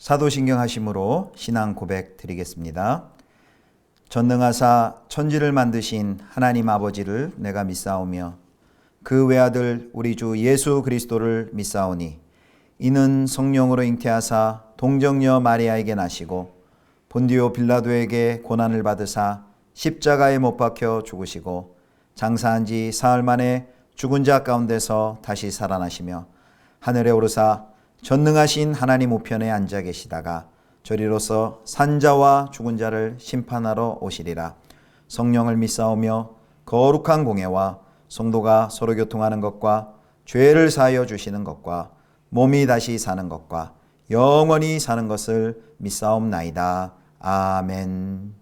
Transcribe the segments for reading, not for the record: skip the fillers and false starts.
사도신경 하심으로 신앙 고백 드리겠습니다. 전능하사 천지를 만드신 하나님 아버지를 내가 믿사오며 그 외아들 우리 주 예수 그리스도를 믿사오니 이는 성령으로 잉태하사 동정녀 마리아에게 나시고 본디오 빌라도에게 고난을 받으사 십자가에 못 박혀 죽으시고 장사한 지 사흘 만에 죽은 자 가운데서 다시 살아나시며 하늘에 오르사 전능하신 하나님 우편에 앉아 계시다가 저리로서 산자와 죽은 자를 심판하러 오시리라. 성령을 믿사오며 거룩한 공예와 성도가 서로 교통하는 것과 죄를 사하여 주시는 것과 몸이 다시 사는 것과 영원히 사는 것을 믿사옵나이다. 아멘.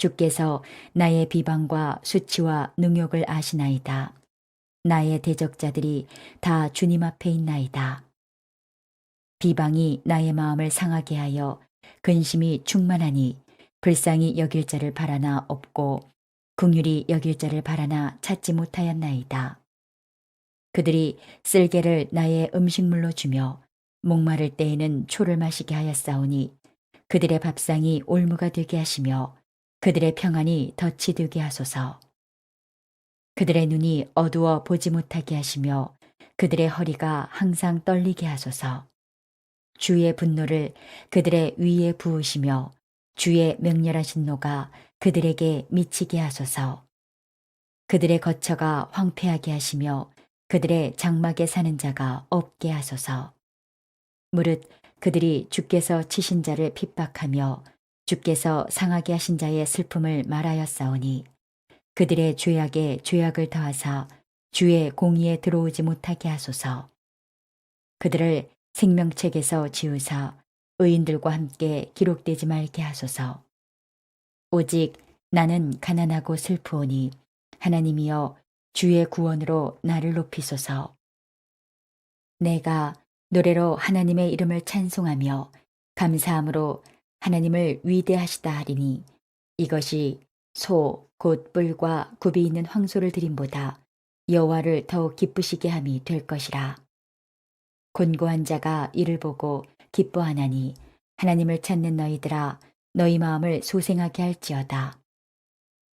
주께서 나의 비방과 수치와 능욕을 아시나이다. 나의 대적자들이 다 주님 앞에 있나이다. 비방이 나의 마음을 상하게 하여 근심이 충만하니 불쌍히 여길 자를 바라나 없고 긍휼히 여길 자를 바라나 찾지 못하였나이다. 그들이 쓸개를 나의 음식물로 주며 목마를 때에는 초를 마시게 하였사오니 그들의 밥상이 올무가 되게 하시며 그들의 평안이 덫이 되게 하소서. 그들의 눈이 어두워 보지 못하게 하시며 그들의 허리가 항상 떨리게 하소서. 주의 분노를 그들의 위에 부으시며 주의 맹렬하신 노가 그들에게 미치게 하소서. 그들의 거처가 황폐하게 하시며 그들의 장막에 사는 자가 없게 하소서. 무릇 그들이 주께서 치신 자를 핍박하며 주께서 상하게 하신 자의 슬픔을 말하였사오니 그들의 죄악에 죄악을 더하사 주의 공의에 들어오지 못하게 하소서. 그들을 생명책에서 지우사 의인들과 함께 기록되지 말게 하소서. 오직 나는 가난하고 슬프오니 하나님이여 주의 구원으로 나를 높이소서. 내가 노래로 하나님의 이름을 찬송하며 감사함으로 하나님을 위대하시다 하리니 이것이 소 곧 뿔과 굽이 있는 황소를 드림보다 여호와를 더욱 기쁘시게 함이 될 것이라. 곤고한 자가 이를 보고 기뻐하나니 하나님을 찾는 너희들아 너희 마음을 소생하게 할지어다.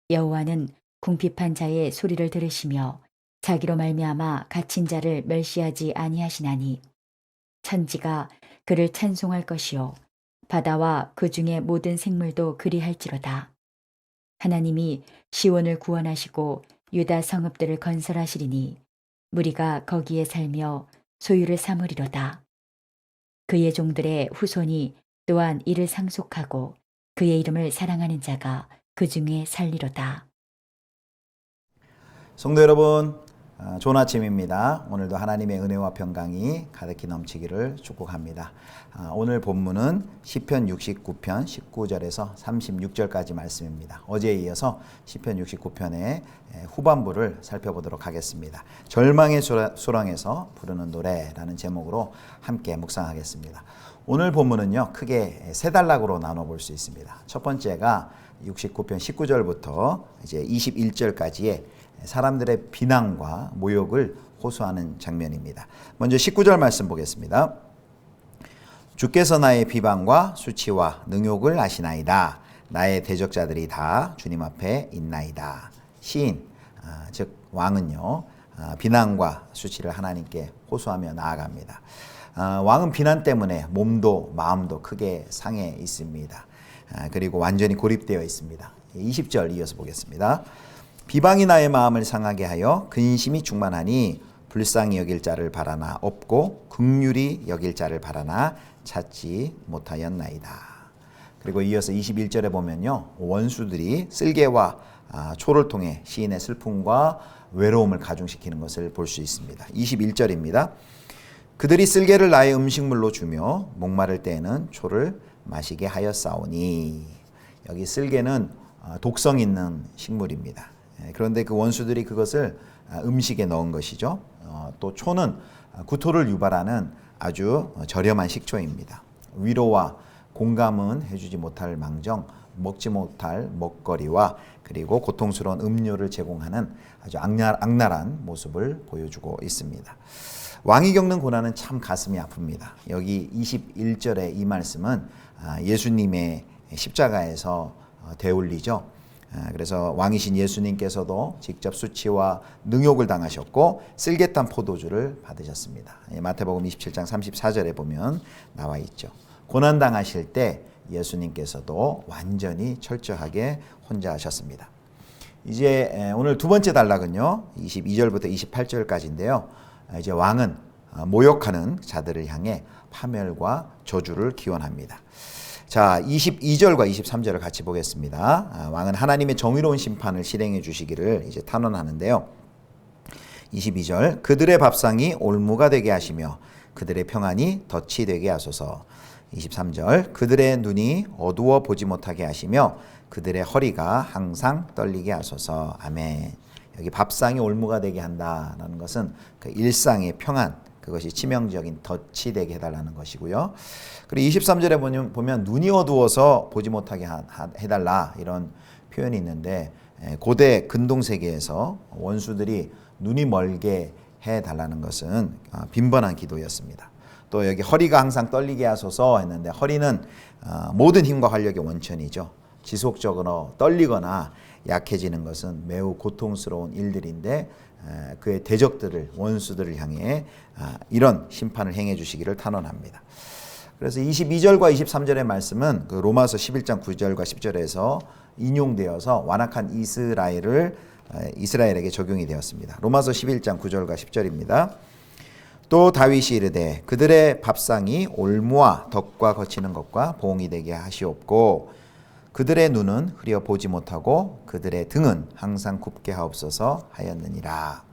여호와는 궁핍한 자의 소리를 들으시며 자기로 말미암아 갇힌 자를 멸시하지 아니하시나니 천지가 그를 찬송할 것이요 바다와 그 중에 모든 생물도 그리할지로다. 하나님이 시온을 구원하시고 유다 성읍들을 건설하시리니 무리가 거기에 살며 소유를 삼으리로다. 그의 종들의 후손이 또한 이를 상속하고 그의 이름을 사랑하는 자가 그 중에 살리로다. 성도 여러분, 좋은 아침입니다. 오늘도 하나님의 은혜와 평강이 가득히 넘치기를 축복합니다. 오늘 본문은 시편 69편 19절에서 36절까지 말씀입니다. 어제에 이어서 시편 69편의 후반부를 살펴보도록 하겠습니다. 절망의 소랑에서 부르는 노래라는 제목으로 함께 묵상하겠습니다. 오늘 본문은요, 크게 세 단락으로 나눠볼 수 있습니다. 첫 번째가 69편 19절부터 이제 21절까지의 사람들의 비난과 모욕을 호소하는 장면입니다. 먼저 19절 말씀 보겠습니다. 주께서 나의 비방과 수치와 능욕을 아시나이다. 나의 대적자들이 다 주님 앞에 있나이다. 시인, 즉 왕은요, 비난과 수치를 하나님께 호소하며 나아갑니다. 왕은 비난 때문에 몸도 마음도 크게 상해 있습니다. 그리고 완전히 고립되어 있습니다. 20절 이어서 보겠습니다. 비방이 나의 마음을 상하게 하여 근심이 충만하니 불쌍히 여길 자를 바라나 없고 긍휼히 여길 자를 바라나 찾지 못하였나이다. 그리고 이어서 21절에 보면요, 원수들이 쓸개와 초를 통해 시인의 슬픔과 외로움을 가중시키는 것을 볼 수 있습니다. 21절입니다. 그들이 쓸개를 나의 음식물로 주며 목마를 때에는 초를 마시게 하였사오니. 여기 쓸개는 독성 있는 식물입니다. 그런데 그 원수들이 그것을 음식에 넣은 것이죠. 또 초는 구토를 유발하는 아주 저렴한 식초입니다. 위로와 공감은 해주지 못할 망정 먹지 못할 먹거리와 그리고 고통스러운 음료를 제공하는 아주 악랄한 모습을 보여주고 있습니다. 왕이 겪는 고난은 참 가슴이 아픕니다. 여기 21절의 이 말씀은 예수님의 십자가에서 되올리죠. 그래서 왕이신 예수님께서도 직접 수치와 능욕을 당하셨고 쓸개탄 포도주를 받으셨습니다. 마태복음 27장 34절에 보면 나와 있죠. 고난당하실 때 예수님께서도 완전히 철저하게 혼자 하셨습니다. 이제 오늘 두 번째 단락은요, 22절부터 28절까지인데요. 이제 왕은 모욕하는 자들을 향해 파멸과 저주를 기원합니다. 자, 22절과 23절을 같이 보겠습니다. 왕은 하나님의 정의로운 심판을 실행해 주시기를 이제 탄원하는데요. 22절, 그들의 밥상이 올무가 되게 하시며 그들의 평안이 덫이 되게 하소서. 23절, 그들의 눈이 어두워 보지 못하게 하시며 그들의 허리가 항상 떨리게 하소서. 아멘. 여기 밥상이 올무가 되게 한다는 것은 그 일상의 평안, 그것이 치명적인 덫이 되게 해달라는 것이고요. 그리고 23절에 보면 눈이 어두워서 보지 못하게 해달라, 이런 표현이 있는데, 고대 근동세계에서 원수들이 눈이 멀게 해달라는 것은 빈번한 기도였습니다. 또 여기 허리가 항상 떨리게 하소서 했는데, 허리는 모든 힘과 활력의 원천이죠. 지속적으로 떨리거나 약해지는 것은 매우 고통스러운 일들인데, 그의 대적들을, 원수들을 향해 이런 심판을 행해 주시기를 탄원합니다. 그래서 22절과 23절의 말씀은 그 로마서 11장 9절과 10절에서 인용되어서 완악한 이스라엘에게 적용이 되었습니다. 로마서 11장 9절과 10절입니다. 또 다윗이 이르되 그들의 밥상이 올무와 덕과 거치는 것과 봉이 되게 하시옵고 그들의 눈은 흐려 보지 못하고 그들의 등은 항상 굽게 하옵소서 하였느니라.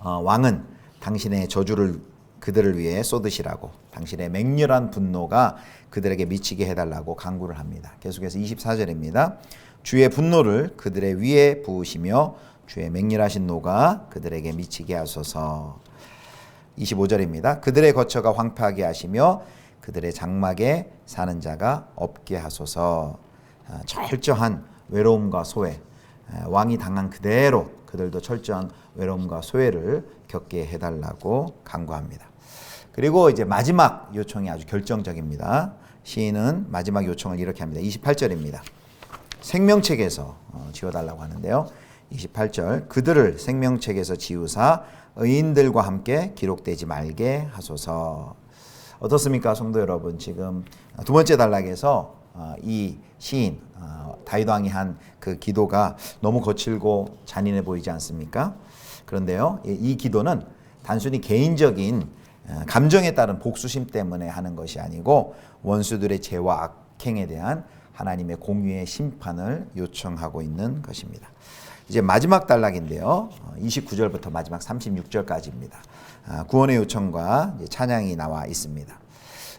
왕은 당신의 저주를 그들을 위해 쏟으시라고, 당신의 맹렬한 분노가 그들에게 미치게 해달라고 간구를 합니다. 계속해서 24절입니다. 주의 분노를 그들의 위에 부으시며 주의 맹렬하신 노가 그들에게 미치게 하소서. 25절입니다. 그들의 거처가 황폐하게 하시며 그들의 장막에 사는 자가 없게 하소서. 철저한 외로움과 소외, 왕이 당한 그대로 그들도 철저한 외로움과 소외를 겪게 해달라고 간구합니다. 그리고 이제 마지막 요청이 아주 결정적입니다. 시인은 마지막 요청을 이렇게 합니다. 28절입니다. 생명책에서 지워달라고 하는데요. 28절, 그들을 생명책에서 지우사 의인들과 함께 기록되지 말게 하소서. 어떻습니까, 성도 여러분? 지금 두 번째 단락에서 이 시인 다윗 왕이 한 그 기도가 너무 거칠고 잔인해 보이지 않습니까? 그런데요, 이 기도는 단순히 개인적인 감정에 따른 복수심 때문에 하는 것이 아니고 원수들의 죄와 악행에 대한 하나님의 공의의 심판을 요청하고 있는 것입니다. 이제 마지막 단락인데요. 29절부터 마지막 36절까지입니다. 구원의 요청과 찬양이 나와 있습니다.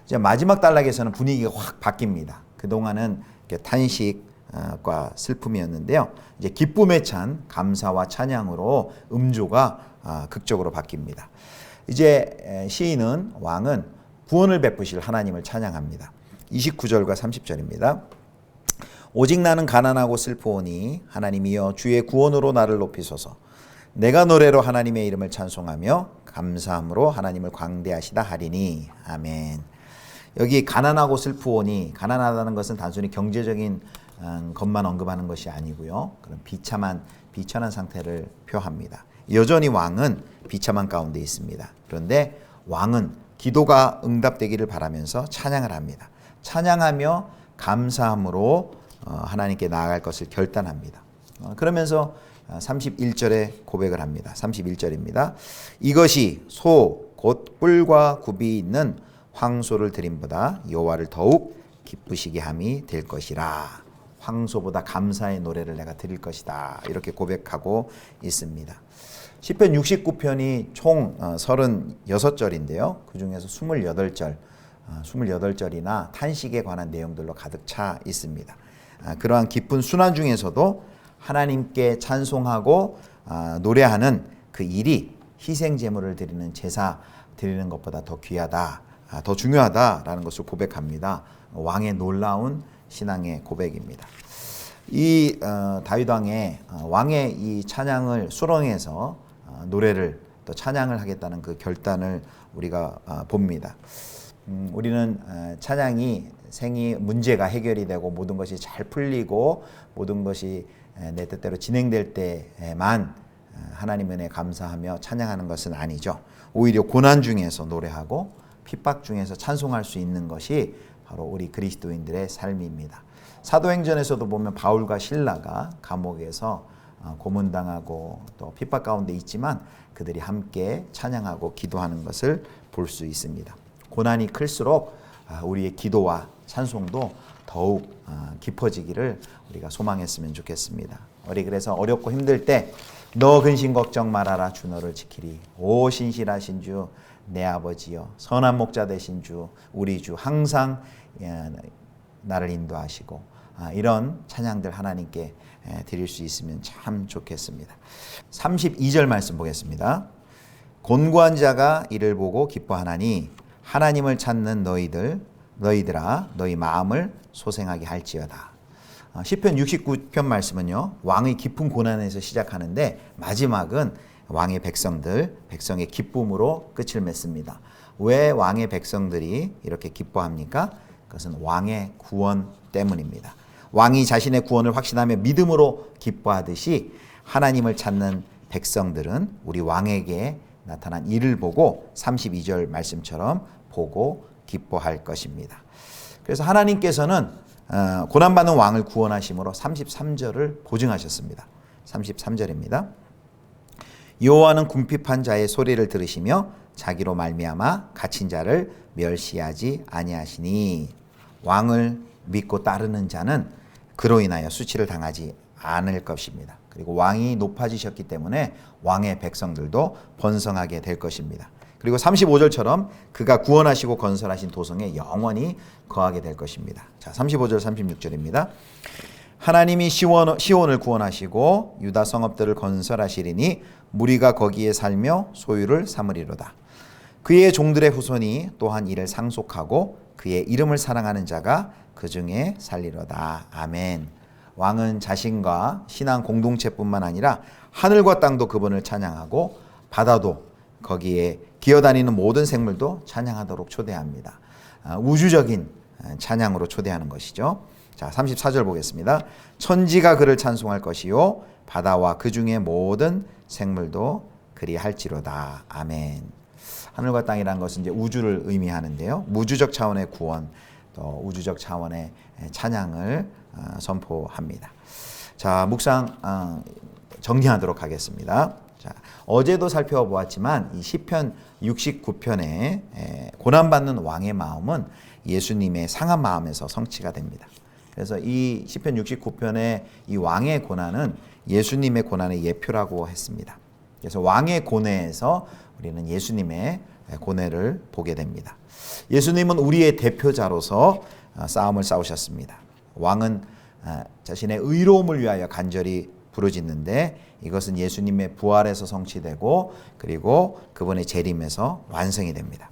이제 마지막 단락에서는 분위기가 확 바뀝니다. 그동안은 탄식과 슬픔이었는데요. 이제 기쁨에 찬 감사와 찬양으로 음조가 극적으로 바뀝니다. 이제 시인은, 왕은 구원을 베푸실 하나님을 찬양합니다. 29절과 30절입니다. 오직 나는 가난하고 슬프오니 하나님이여 주의 구원으로 나를 높이소서. 내가 노래로 하나님의 이름을 찬송하며 감사함으로 하나님을 광대하시다 하리니. 아멘. 여기 가난하고 슬프오니, 가난하다는 것은 단순히 경제적인 것만 언급하는 것이 아니고요. 그런 비참한 상태를 표합니다. 여전히 왕은 비참한 가운데 있습니다. 그런데 왕은 기도가 응답되기를 바라면서 찬양을 합니다. 찬양하며 감사함으로 하나님께 나아갈 것을 결단합니다. 그러면서 31절에 고백을 합니다. 31절입니다. 이것이 소 곧 뿔과 굽이 있는 황소를 드림보다 여호와를 더욱 기쁘시게 함이 될 것이라. 황소보다 감사의 노래를 내가 드릴 것이다. 이렇게 고백하고 있습니다. 시편 69편이 총 36절인데요. 그 중에서 28절이나 탄식에 관한 내용들로 가득 차 있습니다. 그러한 깊은 순환 중에서도 하나님께 찬송하고 노래하는 그 일이 희생 제물을 드리는 제사 드리는 것보다 더 귀하다, 더 중요하다라는 것을 고백합니다. 왕의 놀라운 신앙의 고백입니다. 이 다윗 왕의 이 찬양을 수렁해서 노래를 또 찬양을 하겠다는 그 결단을 우리가 봅니다. 우리는 찬양이 생이 문제가 해결이 되고 모든 것이 잘 풀리고 모든 것이 내 뜻대로 진행될 때만 하나님 은혜에 감사하며 찬양하는 것은 아니죠. 오히려 고난 중에서 노래하고 핍박 중에서 찬송할 수 있는 것이 바로 우리 그리스도인들의 삶입니다. 사도행전에서도 보면 바울과 실라가 감옥에서 고문당하고 또 핍박 가운데 있지만 그들이 함께 찬양하고 기도하는 것을 볼 수 있습니다. 고난이 클수록 우리의 기도와 찬송도 더욱 깊어지기를 우리가 소망했으면 좋겠습니다. 우리 그래서 어렵고 힘들 때 너 근심 걱정 말아라 주 너를 지키리. 오 신실하신 주 내 아버지여, 선한 목자 되신 주 우리 주 항상 나를 인도하시고, 이런 찬양들 하나님께 드릴 수 있으면 참 좋겠습니다. 32절 말씀 보겠습니다. 곤고한 자가 이를 보고 기뻐하나니 하나님을 찾는 너희들아 너희 마음을 소생하게 할지어다. 시편 69편 말씀은요, 왕의 깊은 고난에서 시작하는데 마지막은 왕의 백성의 기쁨으로 끝을 맺습니다. 왜 왕의 백성들이 이렇게 기뻐합니까? 그것은 왕의 구원 때문입니다. 왕이 자신의 구원을 확신하며 믿음으로 기뻐하듯이 하나님을 찾는 백성들은 우리 왕에게 나타난 일을 보고 32절 말씀처럼 보고 기뻐할 것입니다. 그래서 하나님께서는 고난받는 왕을 구원하심으로 33절을 보증하셨습니다. 33절입니다. 여호와는 궁핍한 자의 소리를 들으시며 자기로 말미암아 갇힌 자를 멸시하지 아니하시니. 왕을 믿고 따르는 자는 그로 인하여 수치를 당하지 않을 것입니다. 그리고 왕이 높아지셨기 때문에 왕의 백성들도 번성하게 될 것입니다. 그리고 35절처럼 그가 구원하시고 건설하신 도성에 영원히 거하게 될 것입니다. 자, 35절 36절입니다. 하나님이 시온을 구원하시고 유다 성읍들을 건설하시리니 무리가 거기에 살며 소유를 삼으리로다. 그의 종들의 후손이 또한 이를 상속하고 그의 이름을 사랑하는 자가 그 중에 살리로다. 아멘. 왕은 자신과 신앙 공동체뿐만 아니라 하늘과 땅도 그분을 찬양하고 바다도 거기에 기어다니는 모든 생물도 찬양하도록 초대합니다. 우주적인 찬양으로 초대하는 것이죠. 자, 34절 보겠습니다. 천지가 그를 찬송할 것이요 바다와 그 중에 모든 생물도 그리할지로다. 아멘. 하늘과 땅이라는 것은 이제 우주를 의미하는데요. 무주적 차원의 구원, 또 우주적 차원의 찬양을 선포합니다. 자, 묵상 정리하도록 하겠습니다. 자, 어제도 살펴보았지만 이 시편 69편의 고난받는 왕의 마음은 예수님의 상한 마음에서 성취가 됩니다. 그래서 이 시편 69편의 이 왕의 고난은 예수님의 고난의 예표라고 했습니다. 그래서 왕의 고뇌에서 우리는 예수님의 고뇌를 보게 됩니다. 예수님은 우리의 대표자로서 싸움을 싸우셨습니다. 왕은 자신의 의로움을 위하여 간절히 부르짖는데 이것은 예수님의 부활에서 성취되고 그리고 그분의 재림에서 완성이 됩니다.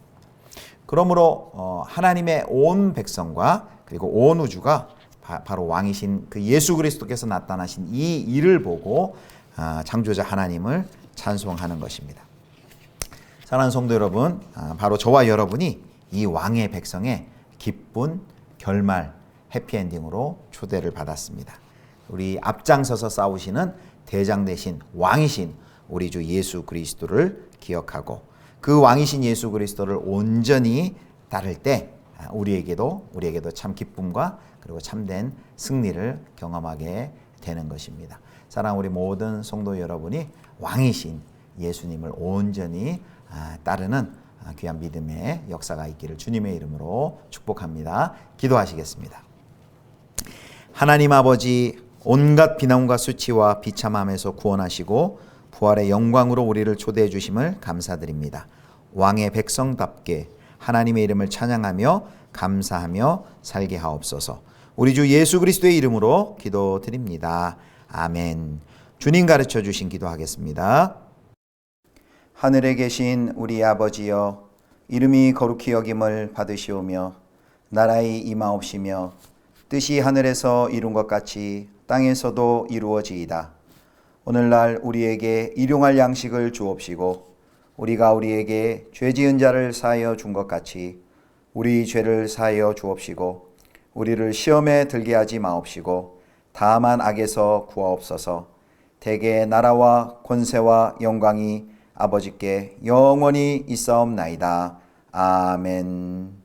그러므로 하나님의 온 백성과 그리고 온 우주가 바로 왕이신 그 예수 그리스도께서 나타나신 이 일을 보고 창조자 하나님을 찬송하는 것입니다. 사랑하는 성도 여러분, 바로 저와 여러분이 이 왕의 백성의 기쁜 결말 해피엔딩으로 초대를 받았습니다. 우리 앞장서서 싸우시는 대장 대신 왕이신 우리 주 예수 그리스도를 기억하고 그 왕이신 예수 그리스도를 온전히 따를 때 우리에게도 참 기쁨과 그리고 참된 승리를 경험하게 되는 것입니다. 사랑하는 우리 모든 성도 여러분이 왕이신 예수님을 온전히 따르는 귀한 믿음의 역사가 있기를 주님의 이름으로 축복합니다. 기도하시겠습니다. 하나님 아버지, 온갖 비난과 수치와 비참함에서 구원하시고 부활의 영광으로 우리를 초대해 주심을 감사드립니다. 왕의 백성답게 하나님의 이름을 찬양하며 감사하며 살게 하옵소서. 우리 주 예수 그리스도의 이름으로 기도드립니다. 아멘. 주님 가르쳐 주신 기도하겠습니다. 하늘에 계신 우리 아버지여, 이름이 거룩히 여김을 받으시오며 나라의 임하옵시며 뜻이 하늘에서 이룬 것 같이 땅에서도 이루어지이다. 오늘날 우리에게 일용할 양식을 주옵시고 우리가 우리에게 죄 지은 자를 사하여 준 것 같이 우리 죄를 사하여 주옵시고 우리를 시험에 들게 하지 마옵시고 다만 악에서 구하옵소서. 대개 나라와 권세와 영광이 아버지께 영원히 있사옵나이다. 아멘.